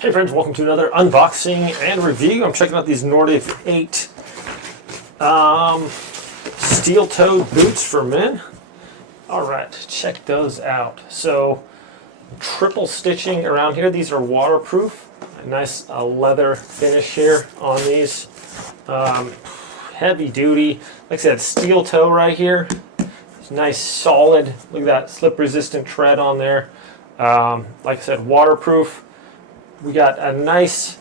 Hey friends, welcome to another unboxing and review. I'm checking out these Nortiv 8 steel-toed boots for men. Alright, check those out. So, triple stitching around here. These are waterproof. A nice leather finish here on these. Heavy duty. Like I said, steel toe right here. It's nice solid, look at that slip resistant tread on there. Like I said, waterproof. We got a nice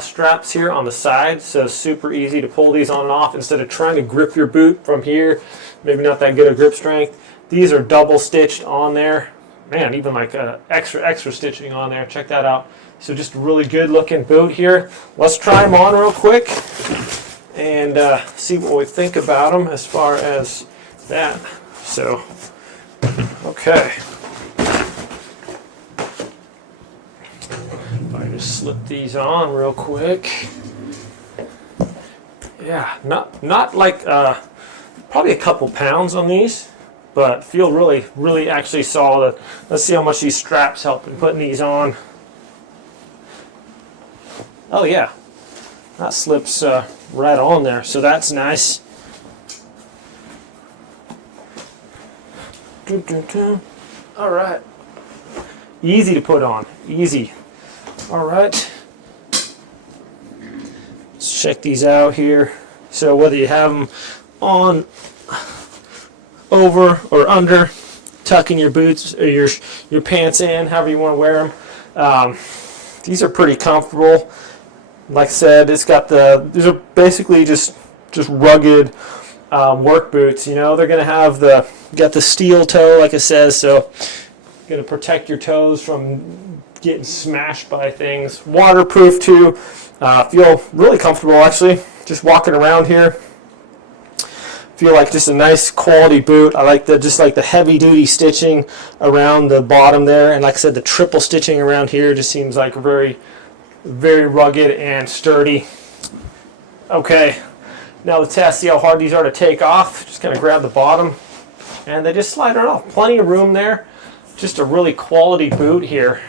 straps here on the side, so super easy to pull these on and off instead of trying to grip your boot from here. Maybe not that good of grip strength. These are double stitched on there. Man, even like extra stitching on there. Check that out. So just a really good looking boot here. Let's try them on real quick and see what we think about them as far as that. So, okay. I just slip these on real quick. Yeah, not like probably a couple pounds on these, but feel really actually solid. Let's see how much these straps help in putting these on. Oh yeah, that slips right on there, so that's nice. All right, easy to put on, easy. All right, let's check these out here. So whether you have them on, over, or under, tucking your boots or your pants in, however you want to wear them. These are pretty comfortable. Like I said, it's got these are basically just rugged work boots. You know, they're gonna have got the steel toe, like it says, so gonna protect your toes from getting smashed by things. Waterproof too. Feel really comfortable actually just walking around here. Feel like just a nice quality boot. I like just like the heavy duty stitching around the bottom there, and like I said, the triple stitching around here just seems like very rugged and sturdy. Okay, now the test, see how hard these are to take off. Just kind of grab the bottom and they just slide right off. Plenty of room there. Just a really quality boot here.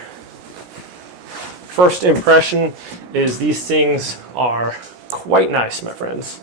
First impression is these things are quite nice, my friends.